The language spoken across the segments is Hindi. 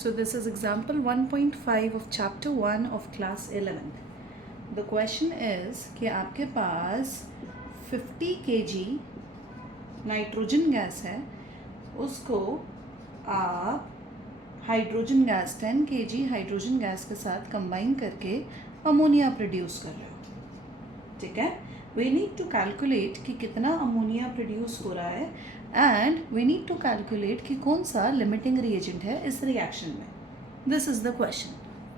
So this is example 1.5 of chapter 1 of class 11th. The question is कि आपके पास 50 kg नाइट्रोजन गैस है, उसको आप hydrogen gas 10 kg hydrogen gas के साथ कंबाइन करके अमोनिया प्रोड्यूस कर रहे हो. ठीक है, वी नीड टू कैलकुलेट कि कितना अमोनिया प्रोड्यूस हो रहा है and we need to calculate कि कौन सा लिमिटिंग रिएजेंट है इस रिएक्शन में. This is the question.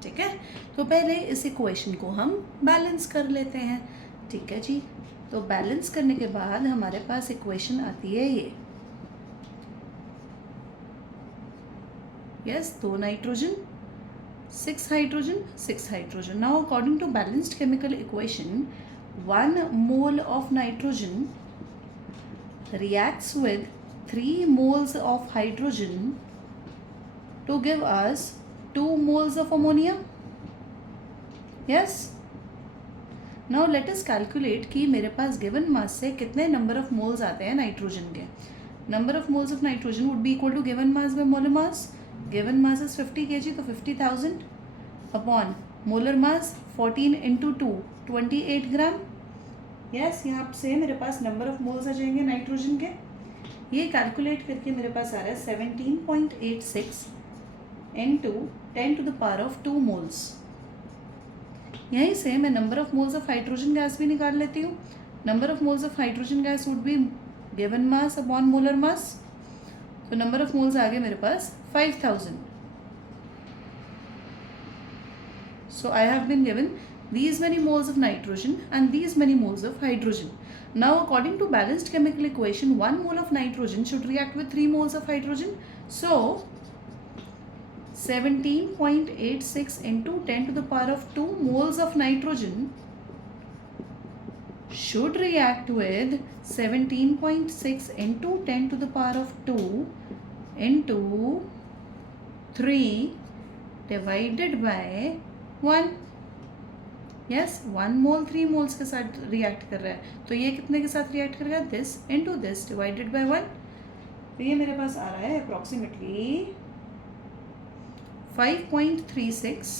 ठीक है, तो पहले इस इक्वेशन को हम बैलेंस कर लेते हैं. ठीक है जी, तो बैलेंस करने के बाद हमारे पास इक्वेशन आती है ये. Yes, 2 nitrogen 6 hydrogen 6 hydrogen. Now according to balanced chemical equation 1 mole of nitrogen reacts with 3 moles of hydrogen to give us 2 moles of ammonia. Yes. Now let us calculate कि मेरे पास given mass से कितने number of moles आते हैं नाइट्रोजन के. Number of moles of nitrogen would be equal to given mass by molar mass. Given mass is 50 kg, तो 50,000 upon molar mass 14 into 2 28 ग्राम. यस, यहाँ से मेरे पास नंबर ऑफ मोल्स आ जाएंगे नाइट्रोजन के. ये कैलकुलेट करके मेरे पास आ रहा है 17.86 into 10 to the power of 2 moles. यहीं से मैं number of moles of hydrogen gas भी निकाल लेती हूँ. Number of moles of hydrogen gas would be given mass upon molar mass. तो नंबर ऑफ मोल्स आ गए मेरे पास 5000. So I have been given these many moles of nitrogen and these many moles of hydrogen. Now according to balanced chemical equation 1 mole of nitrogen should react with 3 moles of hydrogen. So 17.86 into 10 to the power of 2 moles of nitrogen should react with 17.6 into 10 to the power of 2 into 3 divided by 1. Yes, 1 mole 3 moles के साथ रिएक्ट कर रहा है, तो ये कितने के साथ रिएक्ट करेगा? This into this divided by 1. तो ये मेरे पास आ रहा है approximately 5.36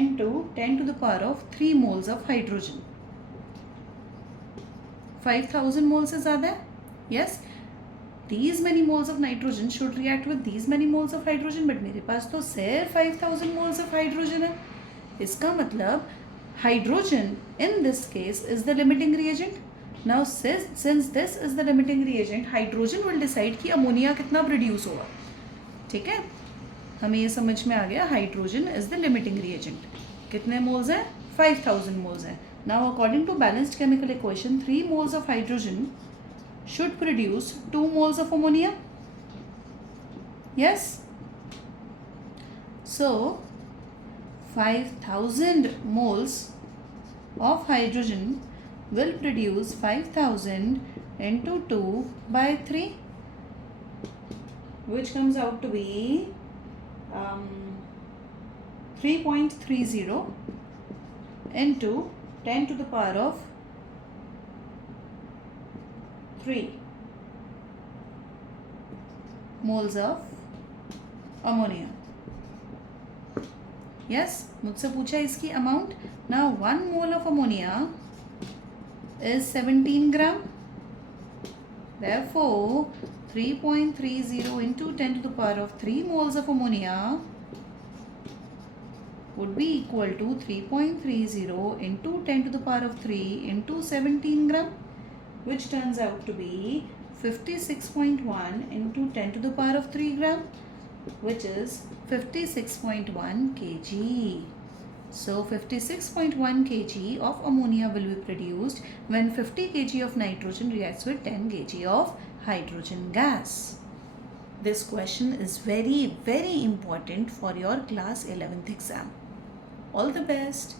into 10 to the power of 3 moles of hydrogen. 5000 मोल से ज़्यादा है. Yes, these many moles of nitrogen should react with these many moles of hydrogen, but मेरे पास तो सिर्फ 5000 moles of hydrogen है. इसका मतलब hydrogen in this case is the limiting reagent. Now since this is the limiting reagent, hydrogen will decide कि अमोनिया कितना प्रोड्यूस होगा. ठीक है, हमें ये समझ में आ गया hydrogen is the limiting reagent. कितने मोल्स हैं? 5000 मोल्स हैं. Now according to balanced chemical equation 3 moles of hydrogen should produce 2 moles of ammonia. Yes. So 5000 moles of hydrogen will produce 5000 into 2 by 3, which comes out to be 3.30 into 10 to the power of 3 moles of ammonia. Yes, मुझसे पूछा इसकी amount. Now 1 mole of ammonia is 17 gram. Therefore 3.30 into 10 to the power of 3 moles of ammonia would be equal to 3.30 into 10 to the power of 3 into 17 gram, which turns out to be 56.1 into 10 to the power of 3 gram, which is 56.1 kg. So 56.1 kg of ammonia will be produced when 50 kg of nitrogen reacts with 10 kg of hydrogen gas. This question is very, very important for your class 11th exam. All the best.